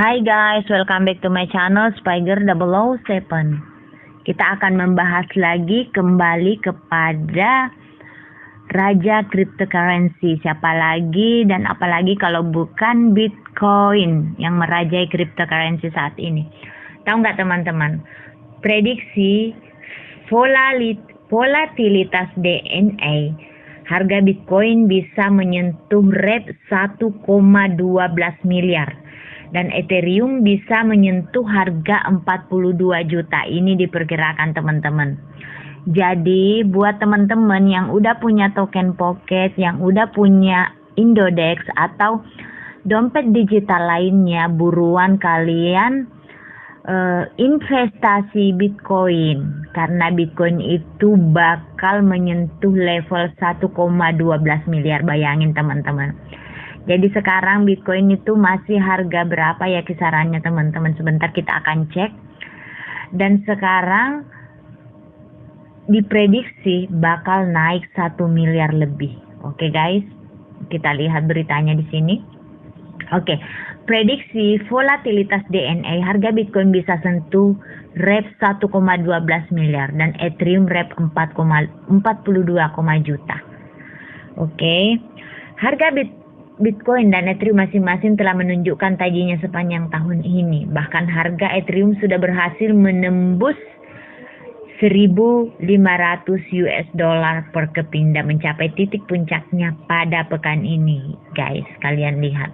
Hai guys, welcome back to my channel Spiger007. Kita akan membahas lagi kembali kepada raja cryptocurrency. Siapa lagi dan apalagi kalau bukan Bitcoin yang merajai cryptocurrency saat ini. Tahu nggak teman-teman? Prediksi volatilitas DNA harga Bitcoin bisa menyentuh rate 1,12 miliar. Dan Ethereum bisa menyentuh harga 42 juta. Ini diperkirakan teman-teman. Jadi buat teman-teman yang udah punya token Pocket, yang udah punya Indodex atau dompet digital lainnya, buruan kalian investasi Bitcoin. Karena Bitcoin itu bakal menyentuh level 1,12 miliar. Bayangin teman-teman. Jadi sekarang Bitcoin itu masih harga berapa ya kisarannya teman-teman? Sebentar kita akan cek. Dan sekarang diprediksi bakal naik 1 miliar lebih. Oke guys, kita lihat beritanya di sini. Oke, prediksi volatilitas DNA harga Bitcoin bisa sentuh rep 1,12 miliar dan Ethereum rep 4,42 juta. Oke, harga Bitcoin dan Ethereum masing-masing telah menunjukkan tajinya sepanjang tahun ini. Bahkan harga Ethereum sudah berhasil menembus 1.500 US dollar per keping dan mencapai titik puncaknya pada pekan ini. Guys, kalian lihat.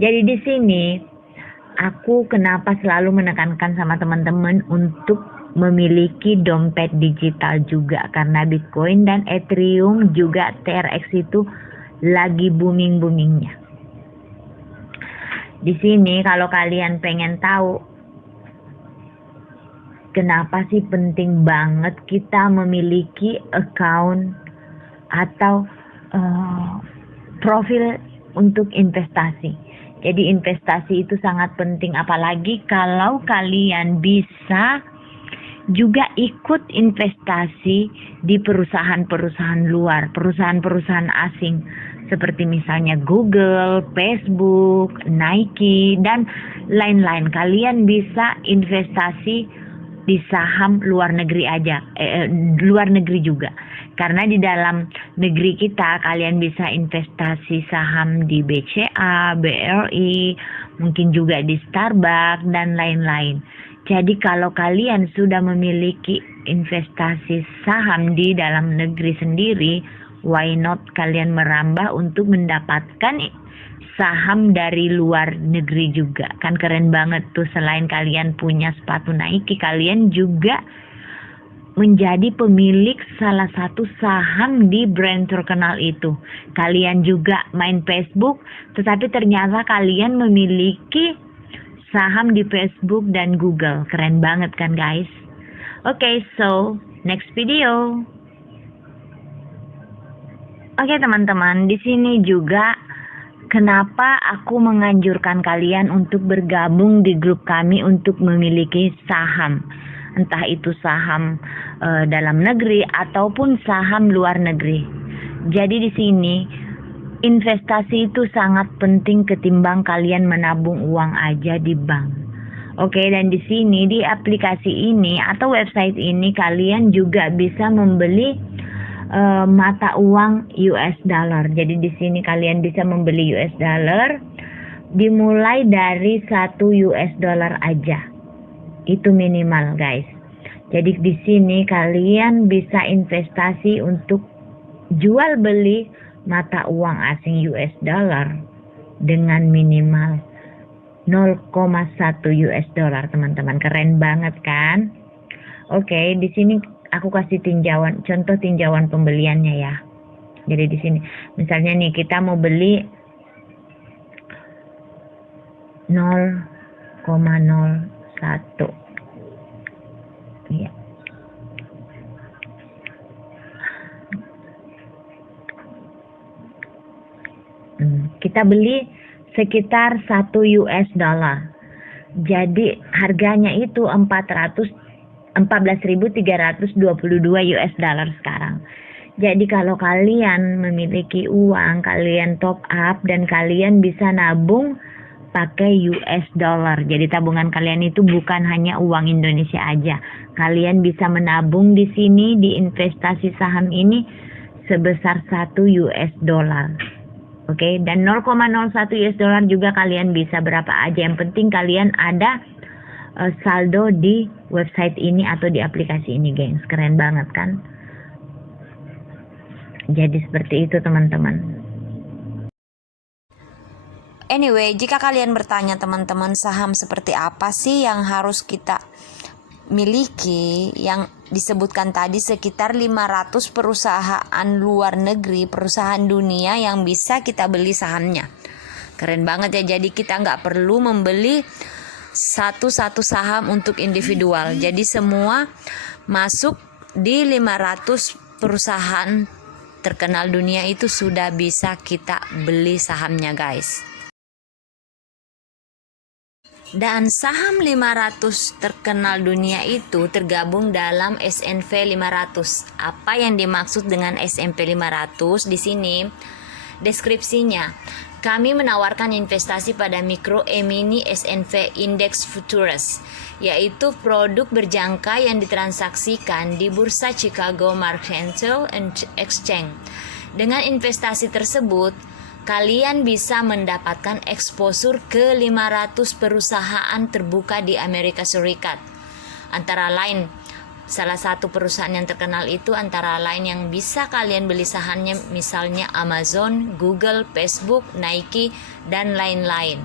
Jadi di sini aku kenapa selalu menekankan sama teman-teman untuk memiliki dompet digital juga, karena Bitcoin dan Ethereum juga TRX itu lagi booming-boomingnya. Di sini kalau kalian pengen tahu kenapa sih penting banget kita memiliki account atau profil untuk investasi. Jadi investasi itu sangat penting, apalagi kalau kalian bisa juga ikut investasi di perusahaan-perusahaan luar, perusahaan-perusahaan asing seperti misalnya Google, Facebook, Nike dan lain-lain. Kalian bisa investasi di saham luar negeri aja, luar negeri juga. Karena di dalam negeri kita kalian bisa investasi saham di BCA, BRI, mungkin juga di Starbucks dan lain-lain. Jadi kalau kalian sudah memiliki investasi saham di dalam negeri sendiri, why not kalian merambah untuk mendapatkan saham dari luar negeri juga. Kan keren banget tuh, selain kalian punya sepatu Nike, kalian juga menjadi pemilik salah satu saham di brand terkenal itu. Kalian juga main Facebook, tetapi ternyata kalian memiliki saham di Facebook dan Google. Keren banget kan guys? Oke, so next video. Oke teman-teman, di sini juga kenapa aku menganjurkan kalian untuk bergabung di grup kami untuk memiliki saham. Entah itu saham dalam negeri ataupun saham luar negeri. Jadi di sini investasi itu sangat penting ketimbang kalian menabung uang aja di bank. Oke, dan di sini di aplikasi ini atau website ini kalian juga bisa membeli mata uang US dollar. Jadi di sini kalian bisa membeli US dollar dimulai dari 1 US dollar aja. Itu minimal, guys. Jadi di sini kalian bisa investasi untuk jual beli mata uang asing US dollar dengan minimal 0,1 US dollar, teman-teman. Keren banget kan? Oke, di sini aku kasih tinjauan, contoh tinjauan pembeliannya ya. Jadi di sini misalnya nih kita mau beli 0,01. Iya. Kita beli sekitar 1 US dollar. Jadi harganya itu 14.322 US dollar sekarang. Jadi kalau kalian memiliki uang, kalian top up dan kalian bisa nabung pakai US dollar. Jadi tabungan kalian itu bukan hanya uang Indonesia aja. Kalian bisa menabung di sini di investasi saham ini sebesar 1 US dollar. Oke, dan 0,01 US dollar juga kalian bisa berapa aja. Yang penting kalian ada saldo di website ini atau di aplikasi ini, gengs. Keren banget kan? Jadi seperti itu, teman-teman. Anyway, jika kalian bertanya teman-teman, saham seperti apa sih yang harus kita miliki? Yang disebutkan tadi sekitar 500 perusahaan luar negeri, perusahaan dunia yang bisa kita beli sahamnya. Keren banget ya, jadi kita nggak perlu membeli satu-satu saham untuk individual. Jadi semua masuk di 500 perusahaan terkenal dunia itu sudah bisa kita beli sahamnya, guys. Dan saham 500 terkenal dunia itu tergabung dalam S&P 500. Apa yang dimaksud dengan S&P 500 di sini? Deskripsinya, kami menawarkan investasi pada mikro mini S&P Index Futures, yaitu produk berjangka yang ditransaksikan di Bursa Chicago Mercantile Exchange. Dengan investasi tersebut, kalian bisa mendapatkan eksposur ke 500 perusahaan terbuka di Amerika Serikat. Antara lain, salah satu perusahaan yang terkenal itu antara lain yang bisa kalian beli sahamnya misalnya Amazon, Google, Facebook, Nike, dan lain-lain.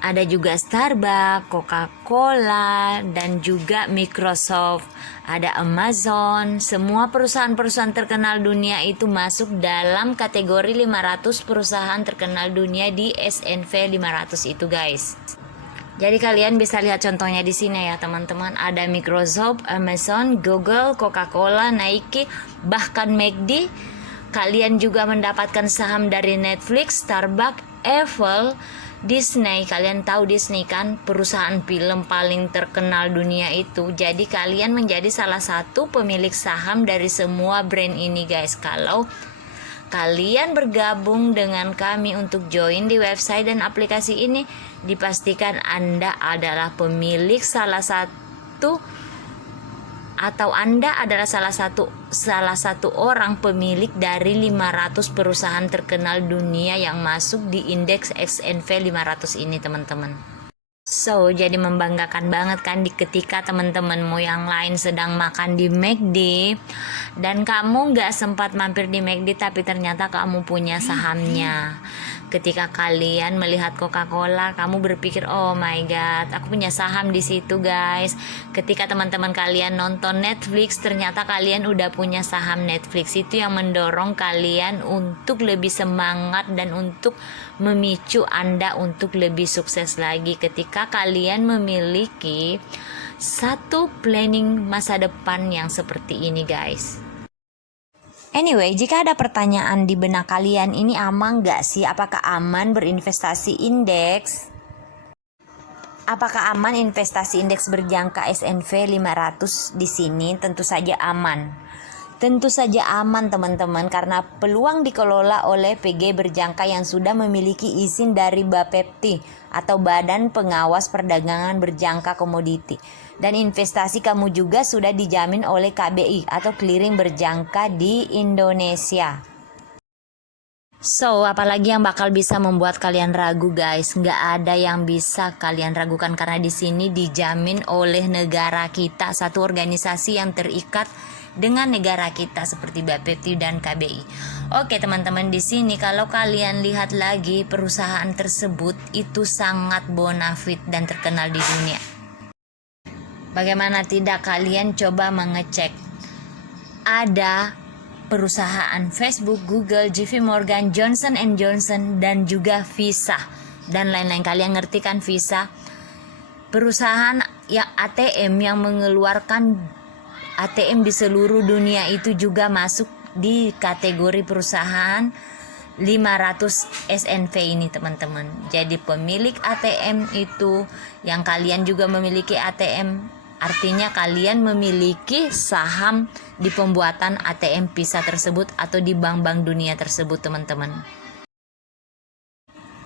Ada juga Starbucks, Coca-Cola, dan juga Microsoft, ada Amazon. Semua perusahaan-perusahaan terkenal dunia itu masuk dalam kategori 500 perusahaan terkenal dunia di S&P 500 itu, guys. Jadi kalian bisa lihat contohnya di sini ya, teman-teman. Ada Microsoft, Amazon, Google, Coca-Cola, Nike, bahkan McD. Kalian juga mendapatkan saham dari Netflix, Starbucks, Apple, Disney. Kalian tahu Disney kan, perusahaan film paling terkenal dunia itu. Jadi kalian menjadi salah satu pemilik saham dari semua brand ini, guys. Kalau kalian bergabung dengan kami untuk join di website dan aplikasi ini, dipastikan Anda adalah pemilik salah satu, atau Anda adalah salah satu orang pemilik dari 500 perusahaan terkenal dunia yang masuk di indeks S&P 500 ini, teman-teman. So, jadi membanggakan banget kan ketika teman-temanmu yang lain sedang makan di McD dan kamu nggak sempat mampir di McD, tapi ternyata kamu punya sahamnya. Ketika kalian melihat Coca-Cola, kamu berpikir, oh my god, aku punya saham di situ, guys. Ketika teman-teman kalian nonton Netflix, ternyata kalian udah punya saham Netflix. Itu yang mendorong kalian untuk lebih semangat dan untuk memicu Anda untuk lebih sukses lagi ketika kalian memiliki satu planning masa depan yang seperti ini, guys. Anyway, jika ada pertanyaan di benak kalian, ini aman gak sih? Apakah aman berinvestasi indeks? Apakah aman investasi indeks berjangka S&P 500 di sini? Tentu saja aman. Tentu saja aman, teman-teman, karena peluang dikelola oleh PG berjangka yang sudah memiliki izin dari BAPEPTI atau Badan Pengawas Perdagangan Berjangka Komoditi. Dan investasi kamu juga sudah dijamin oleh KBI atau clearing berjangka di Indonesia. So, apalagi yang bakal bisa membuat kalian ragu, guys? Nggak ada yang bisa kalian ragukan karena di sini dijamin oleh negara kita, satu organisasi yang terikat dengan negara kita seperti BAPEPTI dan KBI. Oke, teman-teman, di sini kalau kalian lihat lagi, perusahaan tersebut itu sangat bonafit dan terkenal di dunia. Bagaimana tidak kalian coba mengecek? Ada perusahaan Facebook, Google, JP Morgan, Johnson & Johnson, dan juga Visa dan lain-lain. Kalian ngerti kan Visa? Perusahaan yang ATM yang mengeluarkan ATM di seluruh dunia itu juga masuk di kategori perusahaan 500 S&P ini, teman-teman. Jadi pemilik ATM itu yang kalian juga memiliki ATM, artinya kalian memiliki saham di pembuatan ATM Visa tersebut atau di bank-bank dunia tersebut, teman-teman.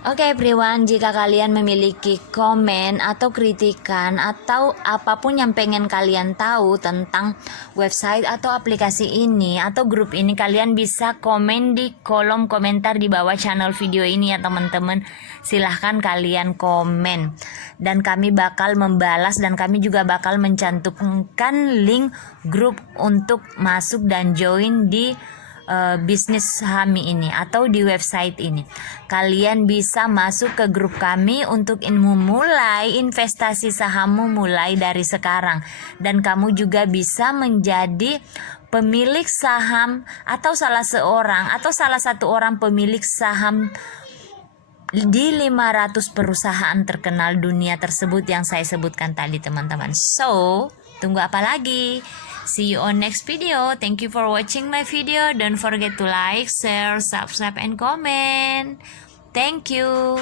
Oke everyone, jika kalian memiliki komen atau kritikan atau apapun yang pengen kalian tahu tentang website atau aplikasi ini atau grup ini, kalian bisa komen di kolom komentar di bawah channel video ini ya teman-teman. Silahkan kalian komen dan kami bakal membalas dan kami juga bakal mencantumkan link grup untuk masuk dan join di bisnis Sahami ini atau di website ini. Kalian bisa masuk ke grup kami untuk memulai investasi sahammu mulai dari sekarang, dan kamu juga bisa menjadi pemilik saham atau salah satu orang pemilik saham di 500 perusahaan terkenal dunia tersebut yang saya sebutkan tadi teman-teman. So, tunggu apa lagi? See you on next video. Thank you for watching my video. Don't forget to like, share, subscribe, and comment. Thank you.